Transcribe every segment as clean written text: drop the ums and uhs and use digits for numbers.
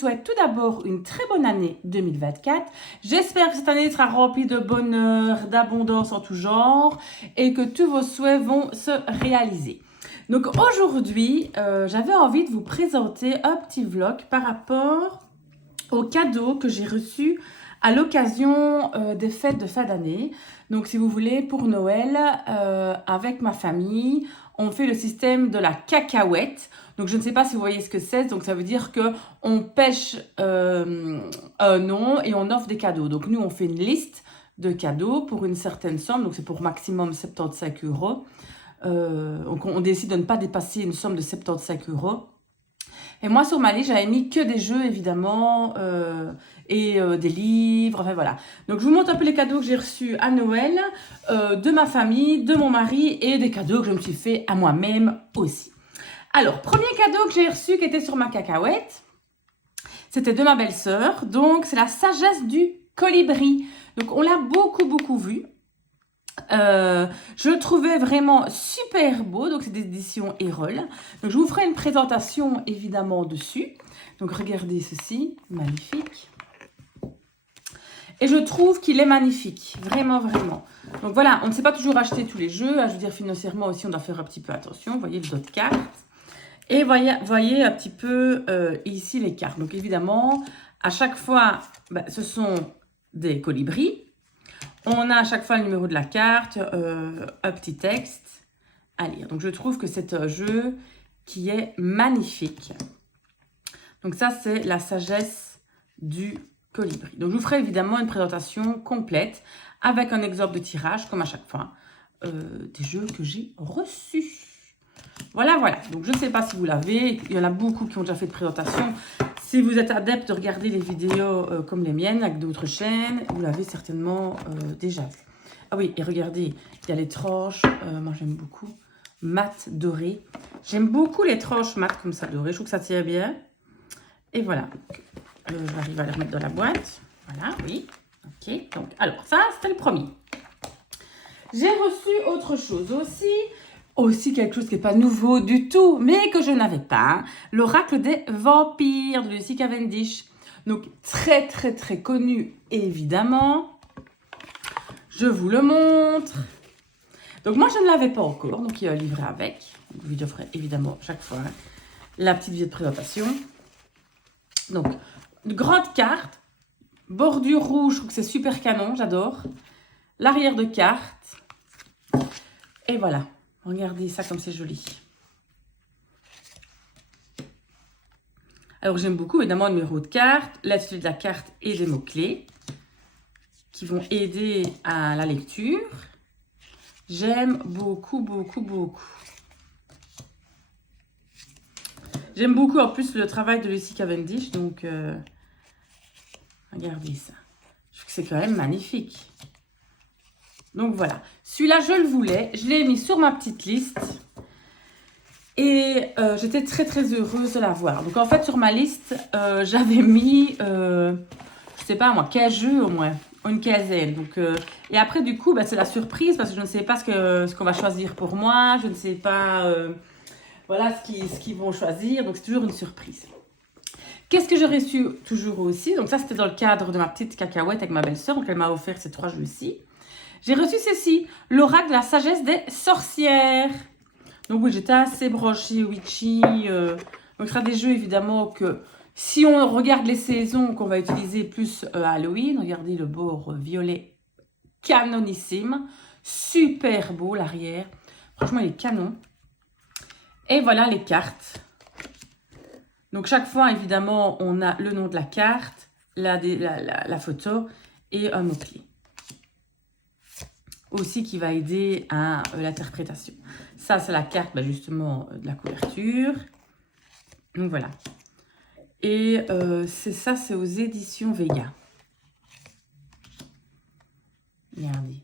souhaite tout d'abord une très bonne année 2024. J'espère que cette année sera remplie de bonheur, d'abondance en tout genre et que tous vos souhaits vont se réaliser. Donc aujourd'hui, j'avais envie de vous présenter un petit vlog par rapport aux cadeaux que j'ai reçus à l'occasion des fêtes de fin d'année. Donc si vous voulez, pour Noël, avec ma famille, on fait le système de la cacahuète. Donc je ne sais pas si vous voyez ce que c'est. Donc ça veut dire qu'on pêche un nom et on offre des cadeaux. Donc nous, on fait une liste de cadeaux pour une certaine somme. Donc c'est pour maximum 75 €. Donc on décide de ne pas dépasser une somme de 75 €. Et moi, sur ma liste, j'avais mis que des jeux, évidemment, et des livres, enfin voilà. Donc, je vous montre un peu les cadeaux que j'ai reçus à Noël, de ma famille, de mon mari, et des cadeaux que je me suis fait à moi-même aussi. Alors, premier cadeau que j'ai reçu, qui était sur ma cacahuète, c'était de ma belle-sœur. Donc, c'est la sagesse du colibri. Donc, on l'a beaucoup vu. Je le trouvais vraiment super beau, donc c'est d'édition Erol. Donc je vous ferai une présentation évidemment dessus. Donc regardez ceci, magnifique. Et je trouve qu'il est magnifique, vraiment. Donc voilà, on ne sait pas toujours acheter tous les jeux. Je veux dire, financièrement aussi, on doit faire un petit peu attention. Vous voyez le dos de carte. Et voyez un petit peu ici les cartes. Donc évidemment, à chaque fois, ce sont des colibris. On a à chaque fois le numéro de la carte, un petit texte à lire. Donc, je trouve que c'est un jeu qui est magnifique. Donc, ça, c'est la sagesse du colibri. Donc, je vous ferai évidemment une présentation complète avec un exemple de tirage, comme à chaque fois, des jeux que j'ai reçus. Voilà. Donc, je ne sais pas si vous l'avez. Il y en a beaucoup qui ont déjà fait de présentation. Si vous êtes adepte de regarder les vidéos comme les miennes, avec d'autres chaînes, vous l'avez certainement déjà vu. Ah oui, et regardez, il y a les tranches, moi j'aime beaucoup, mat doré. J'aime beaucoup les tranches mat comme ça doré, je trouve que ça tient bien. Et voilà, j'arrive à les remettre dans la boîte. Voilà, oui, ok. Donc, alors ça, c'était le premier. J'ai reçu autre chose aussi quelque chose qui n'est pas nouveau du tout, mais que je n'avais pas. L'oracle des vampires de Lucy Cavendish. Donc, très connu, évidemment. Je vous le montre. Donc, moi, je ne l'avais pas encore. Donc, il y a un livret avec. Je vous offre évidemment chaque fois la petite vidéo de présentation. Donc, une grande carte. Bordure rouge, je trouve que c'est super canon, j'adore. L'arrière de carte. Et voilà. Regardez ça comme c'est joli. Alors j'aime beaucoup évidemment le numéro de carte, l'attitude de la carte et les mots-clés qui vont aider à la lecture. J'aime beaucoup. J'aime beaucoup en plus le travail de Lucy Cavendish, donc regardez ça. Je trouve que c'est quand même magnifique. Donc voilà, celui-là je le voulais, je l'ai mis sur ma petite liste et j'étais très heureuse de l'avoir. Donc en fait sur ma liste, j'avais mis, je sais pas moi, 15 jeux au moins, une quinzaine. Donc, et après du coup, c'est la surprise parce que je ne sais pas ce qu'on va choisir pour moi, je ne sais pas voilà ce qu'ils vont choisir, donc c'est toujours une surprise. Qu'est-ce que j'ai reçu toujours aussi? Donc ça c'était dans le cadre de ma petite cacahuète avec ma belle-sœur, donc elle m'a offert ces 3 jeux-ci. J'ai reçu ceci, l'oracle de la sagesse des sorcières. Donc oui, j'étais assez branchée witchy. Donc ce sera des jeux évidemment que si on regarde les saisons qu'on va utiliser plus à Halloween, regardez le bord violet canonissime. Super beau l'arrière. Franchement, il est canon. Et voilà les cartes. Donc chaque fois, évidemment, on a le nom de la carte, la photo et un mot-clé. Aussi qui va aider à l'interprétation. Ça, c'est la carte justement de la couverture. Donc voilà. Et c'est aux éditions Vega. Regardez.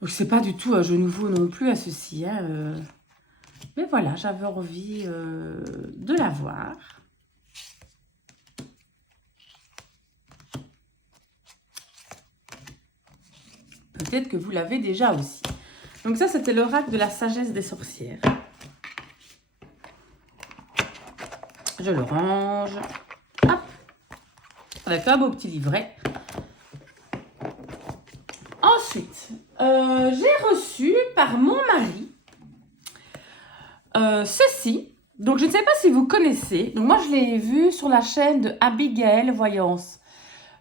Donc c'est pas du tout un jeu nouveau non plus à ceci. Mais voilà, j'avais envie de l'avoir. Peut-être que vous l'avez déjà aussi. Donc ça, c'était l'oracle de la sagesse des sorcières. je le range. Hop, avec un beau petit livret. Ensuite, j'ai reçu par mon mari ceci. Donc, je ne sais pas si vous connaissez. Donc, moi, je l'ai vu sur la chaîne de Abigail Voyance.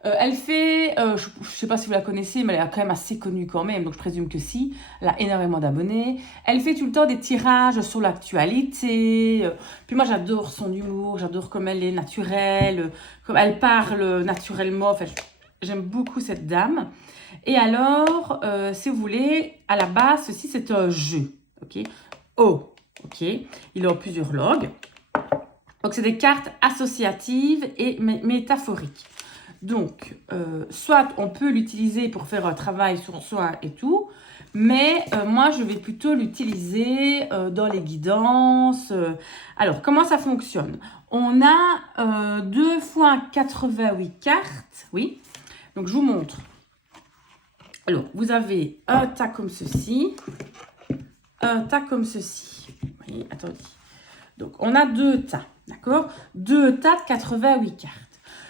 Elle fait, je ne sais pas si vous la connaissez, mais elle est quand même assez connue quand même, donc je présume que si. Elle a énormément d'abonnés. Elle fait tout le temps des tirages sur l'actualité. Puis moi, j'adore son humour, j'adore comme elle est naturelle, comme elle parle naturellement. Enfin, j'aime beaucoup cette dame. Et alors, si vous voulez, à la base, ceci, c'est un jeu. Ok. Oh, ok. Il est en plusieurs langues. Donc, c'est des cartes associatives et métaphoriques. Donc, soit on peut l'utiliser pour faire un travail sur soi et tout, mais moi, je vais plutôt l'utiliser dans les guidances. Alors, comment ça fonctionne? On a 2 fois 88 cartes, oui. Donc, je vous montre. Alors, vous avez un tas comme ceci, un tas comme ceci. Vous voyez, attendez. Donc, on a 2 tas, d'accord? 2 tas de 88 cartes.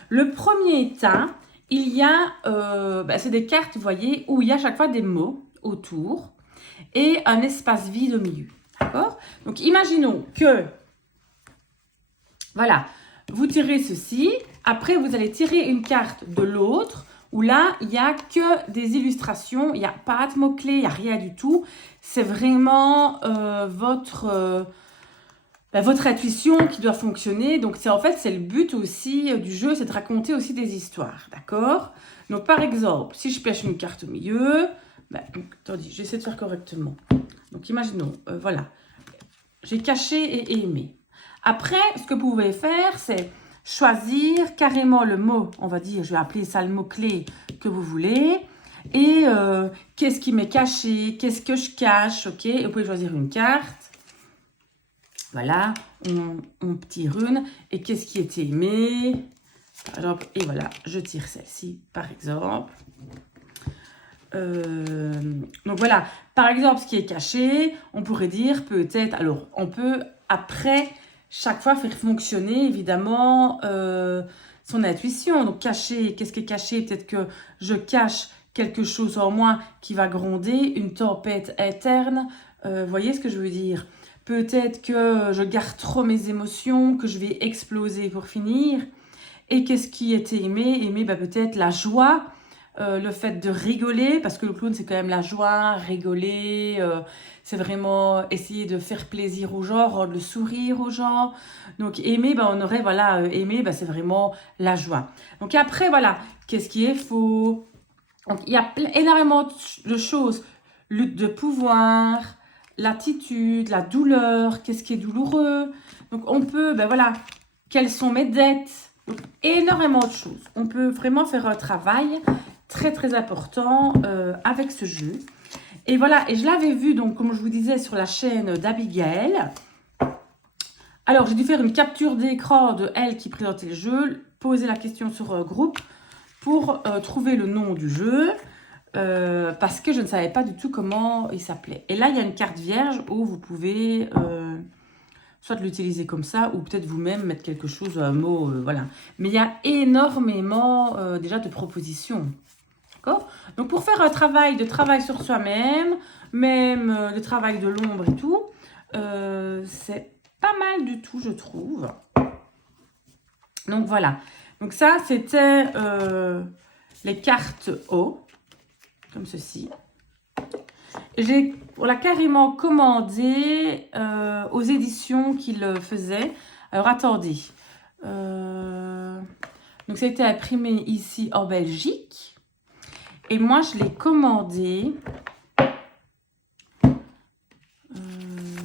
Le premier tas, il y a, c'est des cartes, vous voyez, où il y a à chaque fois des mots autour et un espace vide au milieu. D'accord? Donc, imaginons que, voilà, vous tirez ceci. Après, vous allez tirer une carte de l'autre où là, il n'y a que des illustrations. Il n'y a pas de mots-clés, il n'y a rien du tout. C'est vraiment votre intuition qui doit fonctionner. Donc, en fait, c'est le but aussi du jeu, c'est de raconter aussi des histoires, d'accord? Donc, par exemple, si je pêche une carte au milieu, attendez, j'essaie de faire correctement. Donc, imaginons, voilà, j'ai caché et aimé. Après, ce que vous pouvez faire, c'est choisir carrément le mot, on va dire, je vais appeler ça le mot-clé que vous voulez. Et qu'est-ce qui m'est caché, qu'est-ce que je cache, ok? Et vous pouvez choisir une carte. Voilà, on tire une. Et qu'est-ce qui est aimé? Par exemple, et voilà, je tire celle-ci, par exemple. Donc voilà, par exemple, ce qui est caché, on pourrait dire peut-être... Alors, on peut, après, chaque fois, faire fonctionner, évidemment, son intuition. Donc, caché, qu'est-ce qui est caché? Peut-être que je cache quelque chose en moi qui va gronder, une tempête interne. Vous voyez ce que je veux dire? Peut-être que je garde trop mes émotions, que je vais exploser pour finir. Et qu'est-ce qui était aimé? Aimé, peut-être la joie, le fait de rigoler, parce que le clown, c'est quand même la joie, rigoler, c'est vraiment essayer de faire plaisir aux gens, rendre le sourire aux gens. Donc, aimer, on aurait, voilà, aimer, c'est vraiment la joie. Donc, après, voilà, qu'est-ce qui est faux? Donc, il y a énormément de choses. Lutte de pouvoir, l'attitude, la douleur, qu'est-ce qui est douloureux. Donc, on peut, voilà, quelles sont mes dettes? Donc, énormément de choses. On peut vraiment faire un travail très, très important avec ce jeu. Et voilà, et je l'avais vu, donc, comme je vous disais, sur la chaîne d'Abigail. Alors, j'ai dû faire une capture d'écran de elle qui présentait le jeu, poser la question sur un groupe pour trouver le nom du jeu. Parce que je ne savais pas du tout comment il s'appelait. Et là, il y a une carte vierge où vous pouvez soit l'utiliser comme ça, ou peut-être vous-même mettre quelque chose, un mot, voilà. Mais il y a énormément déjà de propositions. D'accord? Donc, pour faire un travail sur soi-même, même le travail de l'ombre et tout, c'est pas mal du tout, je trouve. Donc, voilà. Donc, ça, c'était les cartes O. Comme ceci. On l'a carrément commandé aux éditions qu'il faisait. Alors, attendez. Donc, ça a été imprimé ici en Belgique. Et moi, je l'ai commandé.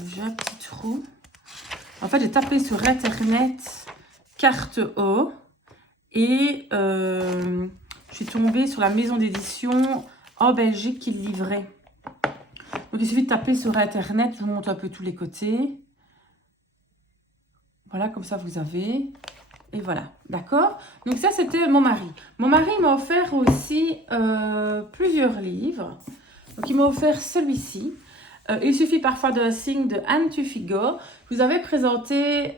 J'ai un petit trou. En fait, j'ai tapé sur Internet carte O. Et je suis tombée sur la maison d'édition en Belgique qui le livrait. Donc, il suffit de taper sur Internet. Je vous montre un peu tous les côtés. Voilà, comme ça, vous avez. Et voilà, d'accord? Donc, ça, c'était mon mari. Mon mari m'a offert aussi plusieurs livres. Donc, il m'a offert celui-ci. Il suffit parfois d'un signe de Anne Tufigo. Je vous avais présenté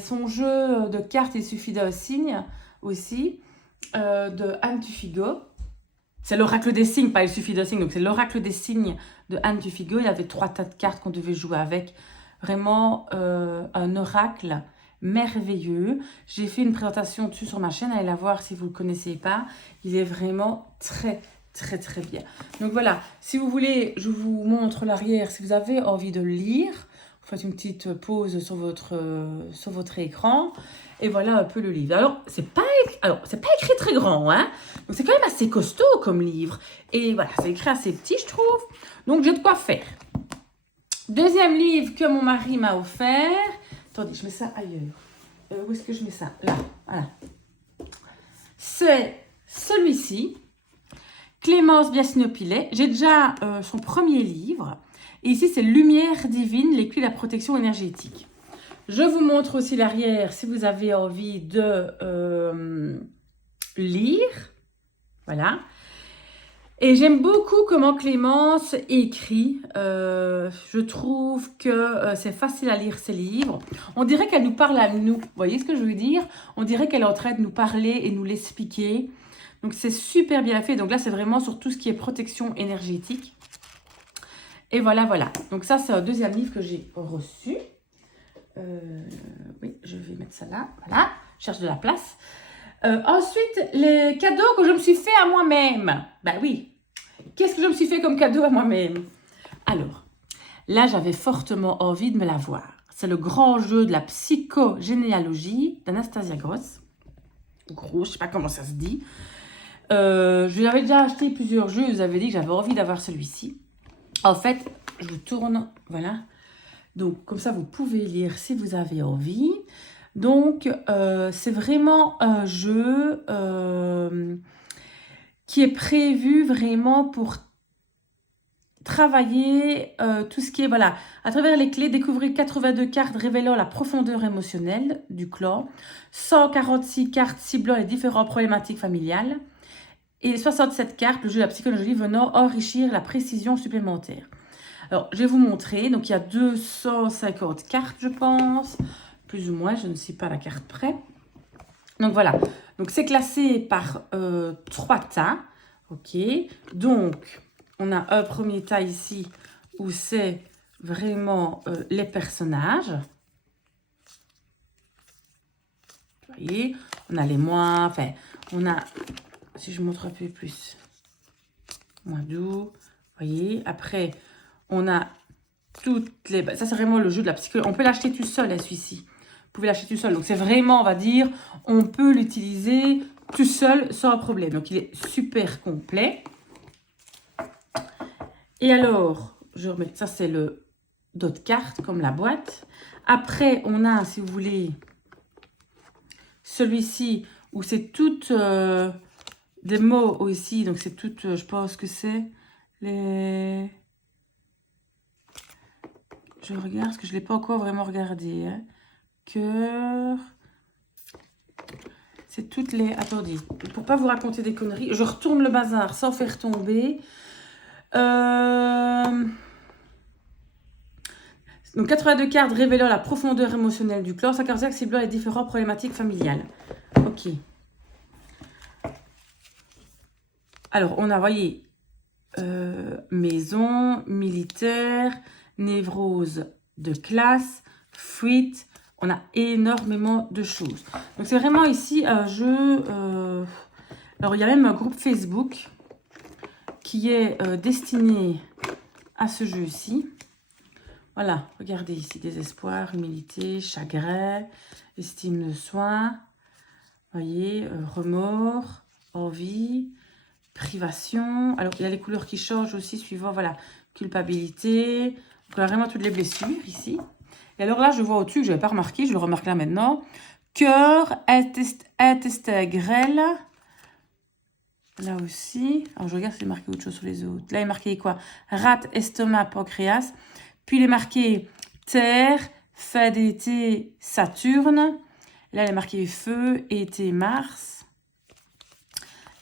son jeu de cartes Il suffit d'un signe aussi de Anne Tufigo. C'est l'oracle des signes, pas Il suffit d'un signe. Donc c'est l'oracle des signes de Anne Tufigo. Il y avait 3 tas de cartes qu'on devait jouer avec. Vraiment un oracle merveilleux. J'ai fait une présentation dessus sur ma chaîne. Allez la voir si vous ne le connaissez pas. Il est vraiment très bien. Donc voilà, si vous voulez, je vous montre l'arrière. Si vous avez envie de le lire, vous faites une petite pause sur votre écran. Et voilà un peu le livre. Alors, c'est pas écrit très grand, hein. Donc c'est quand même assez costaud comme livre. Et voilà, c'est écrit assez petit, je trouve. Donc j'ai de quoi faire. Deuxième livre que mon mari m'a offert. Attendez, je mets ça ailleurs. Où est-ce que je mets ça? Là, voilà. C'est celui-ci. Clémence Biasino-Pilet. J'ai déjà son premier livre. Et ici, c'est Lumière divine, les clés de la protection énergétique. Je vous montre aussi l'arrière si vous avez envie de lire. Voilà. Et j'aime beaucoup comment Clémence écrit. Je trouve que c'est facile à lire ses livres. On dirait qu'elle nous parle à nous. Vous voyez ce que je veux dire? On dirait qu'elle est en train de nous parler et nous l'expliquer. Donc, c'est super bien fait. Donc là, c'est vraiment sur tout ce qui est protection énergétique. Et voilà. Donc ça, c'est un deuxième livre que j'ai reçu. Oui, je vais mettre ça là. Voilà, je cherche de la place. Ensuite, les cadeaux que je me suis fait à moi-même. Ben oui, qu'est-ce que je me suis fait comme cadeau à moi-même? Alors, là, j'avais fortement envie de me l'avoir. C'est le grand jeu de la psychogénéalogie d'Anastasia Gross. Gros, je sais pas comment ça se dit. Je lui avais déjà acheté plusieurs jeux. Je vous avais dit que j'avais envie d'avoir celui-ci. En fait, je le tourne, voilà. Donc, comme ça, vous pouvez lire si vous avez envie. Donc, c'est vraiment un jeu qui est prévu vraiment pour travailler tout ce qui est, voilà, à travers les clés, découvrir 82 cartes révélant la profondeur émotionnelle du clan, 146 cartes ciblant les différentes problématiques familiales et 67 cartes, le jeu de la psychologie, venant enrichir la précision supplémentaire. Alors, je vais vous montrer. Donc, il y a 250 cartes, je pense. Plus ou moins, je ne sais pas la carte près. Donc, voilà. Donc, c'est classé par 3 tas. OK. Donc, on a un premier tas ici où c'est vraiment les personnages. Vous voyez, on a les mois. Enfin, on a... Si je montre un peu plus. Mois d'août. Vous voyez. Après... On a toutes les... Ça, c'est vraiment le jeu de la psychologie. On peut l'acheter tout seul, celui-ci. Vous pouvez l'acheter tout seul. Donc, c'est vraiment, on va dire, on peut l'utiliser tout seul sans problème. Donc, il est super complet. Et alors, je remets... Ça, c'est le d'autres cartes, comme la boîte. Après, on a, si vous voulez, celui-ci, où c'est toutes des mots aussi. Donc, c'est toutes, je pense que c'est les... Je regarde parce que je ne l'ai pas encore vraiment regardé. Hein. Cœur. C'est toutes les... Attendez, pour ne pas vous raconter des conneries, je retourne le bazar sans faire tomber. Donc 82 cartes révélant la profondeur émotionnelle du clan, 54 ciblant les différentes problématiques familiales. Ok. Alors, on a, voyez, maison, militaire, névrose de classe, fuite. On a énormément de choses. Donc, c'est vraiment ici un jeu... Alors, il y a même un groupe Facebook qui est destiné à ce jeu-ci. Voilà, regardez ici, désespoir, humilité, chagrin, estime de soi. Voyez, remords, envie, privation. Alors, il y a les couleurs qui changent aussi, suivant, voilà, culpabilité. Donc, on a vraiment toutes les blessures ici. Et alors là, je vois au-dessus, que je n'avais pas remarqué, je le remarque là maintenant. Cœur, intestin grêle. Là aussi. Alors, je regarde si c'est marqué autre chose sur les autres. Là, il est marqué quoi? Rate, estomac, pancréas. Puis, il est marqué terre, fin d'été, Saturne. Là, il est marqué feu, été, Mars.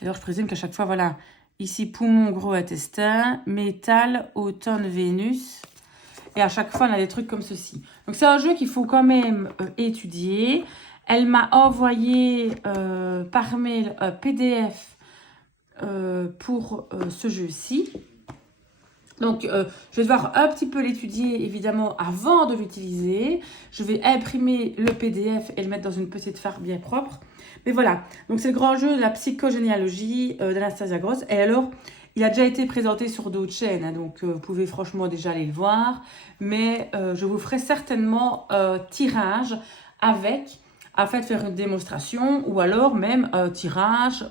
Alors, je présume qu'à chaque fois, voilà, ici poumon, gros intestin, métal, automne, Vénus. Et à chaque fois, on a des trucs comme ceci. Donc, c'est un jeu qu'il faut quand même étudier. Elle m'a envoyé par mail un PDF pour ce jeu-ci. Donc, je vais devoir un petit peu l'étudier, évidemment, avant de l'utiliser. Je vais imprimer le PDF et le mettre dans une petite farde bien propre. Mais voilà, donc c'est le grand jeu de la psychogénéalogie d'Anastasia Gross. Et alors, il a déjà été présenté sur d'autres chaînes, hein, donc vous pouvez franchement déjà aller le voir. Mais je vous ferai certainement un tirage avec, afin de faire une démonstration, ou alors même un tirage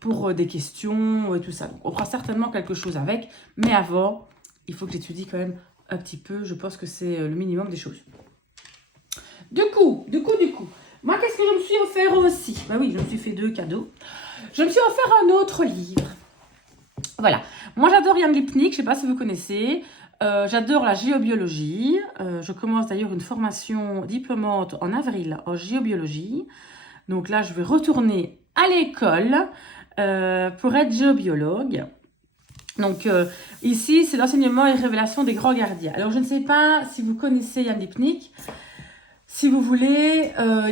pour des questions et tout ça. Donc, on fera certainement quelque chose avec, mais avant, il faut que j'étudie quand même un petit peu. Je pense que c'est le minimum des choses. Du coup, moi, qu'est-ce que je me suis offert aussi? Bah oui, je me suis fait 2 cadeaux. Je me suis offert un autre livre. Voilà. Moi, j'adore Jan Lipnik. Je ne sais pas si vous connaissez. J'adore la géobiologie. Je commence d'ailleurs une formation diplômante en avril en géobiologie. Donc là, je vais retourner à l'école pour être géobiologue. Donc ici, c'est l'enseignement et révélation des grands gardiens. Alors, je ne sais pas si vous connaissez Jan Lipnik. Si vous voulez,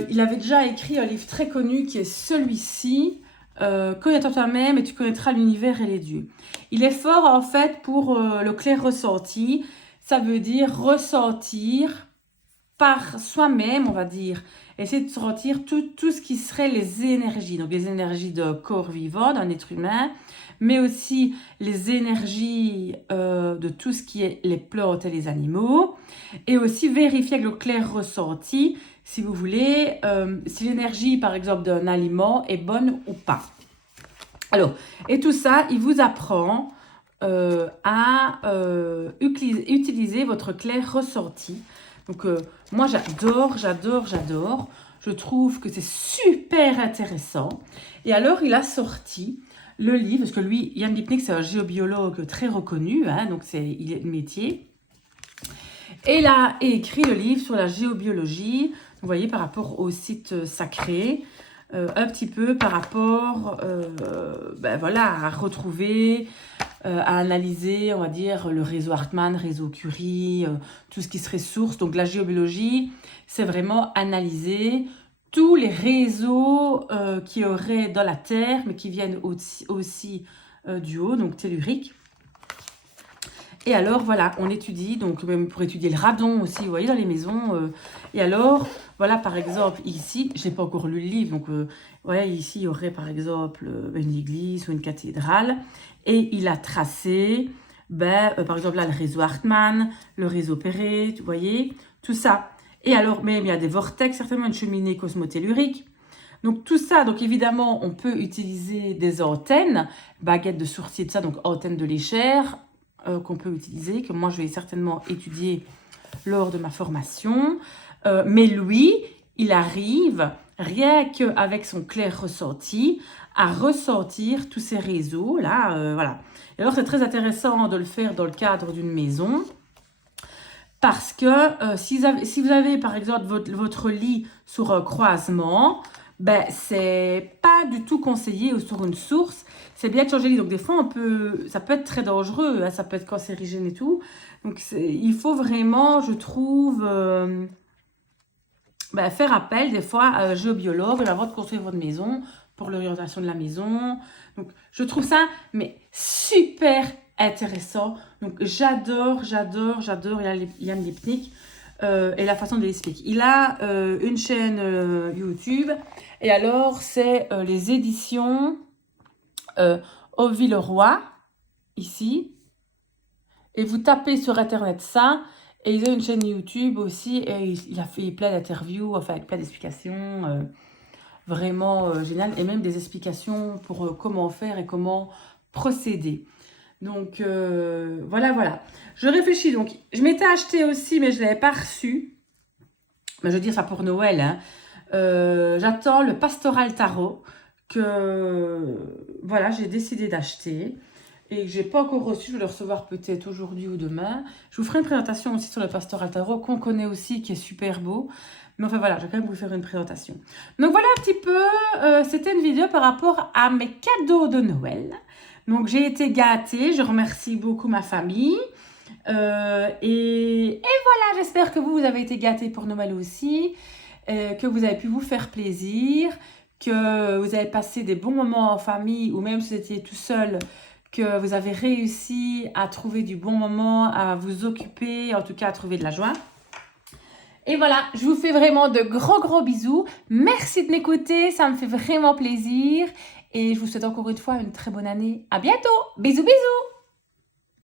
il avait déjà écrit un livre très connu qui est celui-ci, Connais-toi toi-même et tu connaîtras l'univers et les dieux. Il est fort en fait pour le clair ressenti, ça veut dire ressentir par soi-même, on va dire, essayer de sentir tout ce qui serait les énergies, donc les énergies d'un corps vivant, d'un être humain, mais aussi les énergies de tout ce qui est les plantes et les animaux, et aussi vérifier avec le clair ressenti, si vous voulez, si l'énergie, par exemple, d'un aliment est bonne ou pas. Alors, et tout ça, il vous apprend à utiliser votre clair ressenti. Donc, moi, j'adore. Je trouve que c'est super intéressant. Et alors, il a sorti le livre, parce que lui, Jan Lipnik, c'est un géobiologue très reconnu, hein, donc il est de métier. Et il a écrit le livre sur la géobiologie, vous voyez, par rapport au site sacré, un petit peu par rapport voilà, à retrouver, à analyser, on va dire, le réseau Hartmann, réseau Curie, tout ce qui serait source. Donc la géobiologie, c'est vraiment analyser tous les réseaux qui auraient dans la Terre, mais qui viennent aussi du haut, donc tellurique. Et alors, voilà, on étudie, donc même pour étudier le radon aussi, vous voyez, dans les maisons. Et alors, voilà, par exemple, ici, je n'ai pas encore lu le livre, donc, ouais, ici, il y aurait, par exemple, une église ou une cathédrale. Et il a tracé, par exemple, là, le réseau Hartmann, le réseau Perret, vous voyez, tout ça. Et alors, même, il y a des vortex, certainement une cheminée cosmotellurique. Donc, tout ça, donc évidemment, on peut utiliser des antennes, baguettes de sourcier, tout ça, donc antennes de l'échelle, qu'on peut utiliser, que moi je vais certainement étudier lors de ma formation. Mais lui, il arrive, rien qu'avec son clair ressenti, à ressentir tous ces réseaux-là. Voilà. Et alors, c'est très intéressant de le faire dans le cadre d'une maison. Parce que si vous avez, par exemple, votre lit sur un croisement, c'est pas du tout conseillé ou sur une source. C'est bien de changer de lit. Donc, des fois, ça peut être très dangereux. Hein, ça peut être cancérigène et tout. Donc, il faut vraiment, je trouve, faire appel des fois à un géobiologue avant de construire votre maison pour l'orientation de la maison. Donc, je trouve ça super intéressant. Donc, j'adore Jan Lipnik et la façon de l'expliquer. Il a une chaîne YouTube. Et alors, c'est les éditions Au Villeroy, ici. Et vous tapez sur Internet ça. Et il a une chaîne YouTube aussi. Et il a fait plein d'interviews, enfin, avec plein d'explications. Vraiment génial. Et même des explications pour comment faire et comment procéder. Donc, voilà. Je réfléchis. Donc, je m'étais acheté aussi, mais je ne l'avais pas reçu. Mais je veux dire ça pour Noël, hein. J'attends le Pastoral Tarot que voilà, j'ai décidé d'acheter et que j'ai pas encore reçu. Je vais le recevoir peut-être aujourd'hui ou demain. Je vous ferai une présentation aussi sur le Pastoral Tarot qu'on connaît aussi, qui est super beau. Mais enfin voilà, je vais quand même vous faire une présentation. Donc voilà un petit peu, c'était une vidéo par rapport à mes cadeaux de Noël. Donc, j'ai été gâtée. Je remercie beaucoup ma famille. Et voilà, j'espère que vous avez été gâtés pour Noël aussi, que vous avez pu vous faire plaisir, que vous avez passé des bons moments en famille ou même si vous étiez tout seul, que vous avez réussi à trouver du bon moment, à vous occuper, en tout cas à trouver de la joie. Et voilà, je vous fais vraiment de gros bisous. Merci de m'écouter, ça me fait vraiment plaisir. Et je vous souhaite encore une fois une très bonne année. À bientôt. Bisous.